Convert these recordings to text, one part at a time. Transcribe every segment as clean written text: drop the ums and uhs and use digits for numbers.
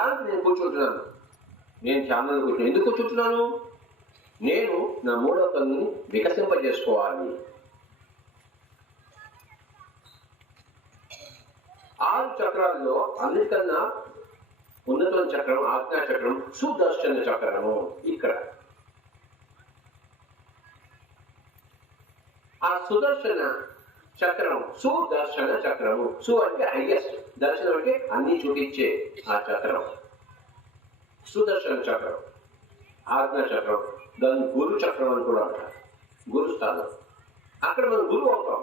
దానికి నేను కూర్చుంటున్నాను. నేను ఛానల్ కూర్చున్నాను. ఎందుకు కూర్చుంటున్నాను? నేను నా మూడవ కన్నుని వికసింపజేసుకోవాలి. 6 చక్రాల్లో అన్నిటికన్నా ఉన్నతమైన చక్రం ఆజ్ఞా చక్రం, సుదర్శన చక్రము. ఇక్కడ ఆ సుదర్శన చక్రం, సుదర్శన చక్రము. సు అంటే హైయెస్ట్, దర్శనం అంటే అన్ని చూపించే ఆ చక్రం సుదర్శన చక్రం, ఆజ్ఞా చక్రం. దాన్ని గురు చక్రం అని కూడా అంటారు. గురు స్థానం. అక్కడ మనం గురువు అవుతాం.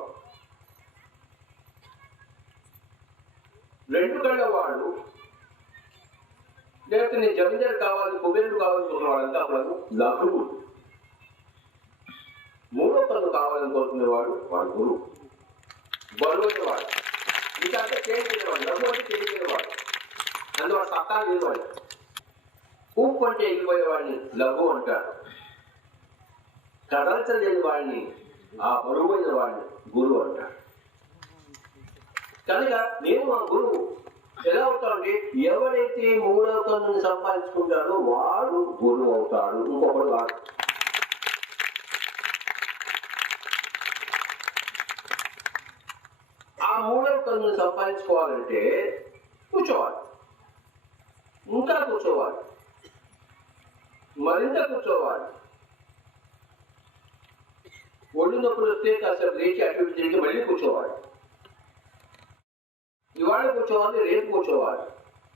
2 కళ్ళ వాడు, లేకపోతే నేను జమీందారు కావాలి, కుబేరుడు కావాలనుకున్న వాళ్ళంతా మనకు లఘువు. 3వ కన్ను కావాలనుకుంటున్నవాడు వాడు గురువు, బరువైన వాడు. ఇంకా అంటే తేలిపోయినవాడు. లఘు అంటే తేలిపోయినవాడు, అందువాడు సత్తా లేనివాడు. ఉప్పు అంటే ఎగిపోయేవాడిని లఘు అంటారు. కదల్చలేని వాడిని, ఆ బరువైన వాడిని గురువు అంటారు. కనుక నేను ఆ గురువు ఎలా అవుతాడంటే, ఎవరైతే 3వ కన్నుని సంపాదించుకుంటాడో వాడు గురువు అవుతాడు, ఇంకొకడు వాడు. ఆ 3వ కన్నుని సంపాదించుకోవాలంటే కూర్చోవాలి, ఇంకా కూర్చోవాలి, మరింత కూర్చోవాలి. ఒళ్ళు నొప్పులు వస్తే కాసేపు లేచి అటు ఇటు తిరిగి మళ్ళీ కూర్చోవాలి. ఇవాళ కూర్చోవాలి, రేపు కూర్చోవాలి,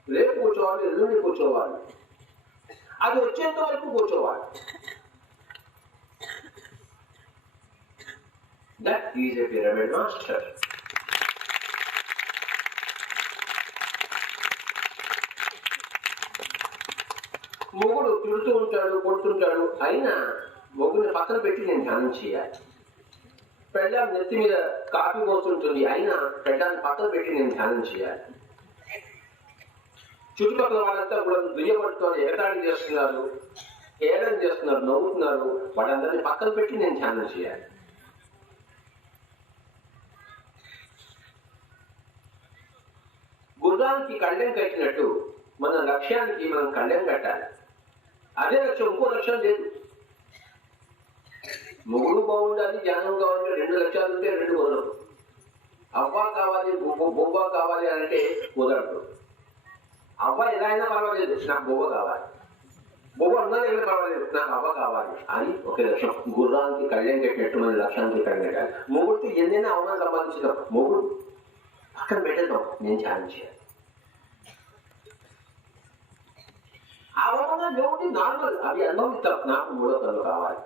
రేపు కూర్చోవాలి, ఎల్లుండి కూర్చోవాలి, అది వచ్చేంత వరకు కూర్చోవాలి. That is a pyramid master. మొగుడు తిడుతూ ఉంటాడు, కొడుతుంటాడు, అయినా మొగుడిని పక్కన పెట్టి నేను ధ్యానం చేయాలి. పెళ్ళాం నెత్తి మీద కాఫీ పోతుంటుంది, అయినా పెళ్ళాన్ని పక్కన పెట్టి నేను ధ్యానం చేయాలి. చుట్టుపక్కల వాళ్ళంతా కూడా దుయ్యబడుతున్నారు, ఎగతాళి చేస్తున్నారు, ఏడం చేస్తున్నారు, నవ్వుతున్నారు, వాళ్ళందరినీ పక్కన పెట్టి నేను ధ్యానం చేయాలి. గుర్రానికి కళ్ళెం కట్టినట్టు మన లక్ష్యానికి మనం కళ్ళెం కట్టాలి. అదే లక్ష్యం, ఇంకో లక్ష్యం లేదు. మొగుడు బాగుండాలి, జ్ఞానం కావాలంటే 2 లక్ష్యాలు ఉంటే 2 కుదరదు. అవ్వ కావాలి, బొవ్వ కావాలి అంటే కుదరదు. అవ్వ ఎలా అయినా పర్వాలేదు, నాకు బొవ్వ కావాలి, బొవ్వ అన్నదైనా పర్వాలేదు, నాకు అవ్వ కావాలి అని ఒకే లక్ష్యం. గుర్రానికి కళ్యాణం కట్టినట్టు మన లక్ష్యానికి కళ్యాణం కట్టాలి. మొగుడికి ఎన్నైనా అవమానం సంపాదించినాం, మొగుడు పక్కన పెట్టేద్దాం, నేను ధ్యానం చేయాలి. అవమానం దేవుడి నార్మల్, అవి అనుభవిస్తాం. నాకు 3వ కన్ను కావాలి.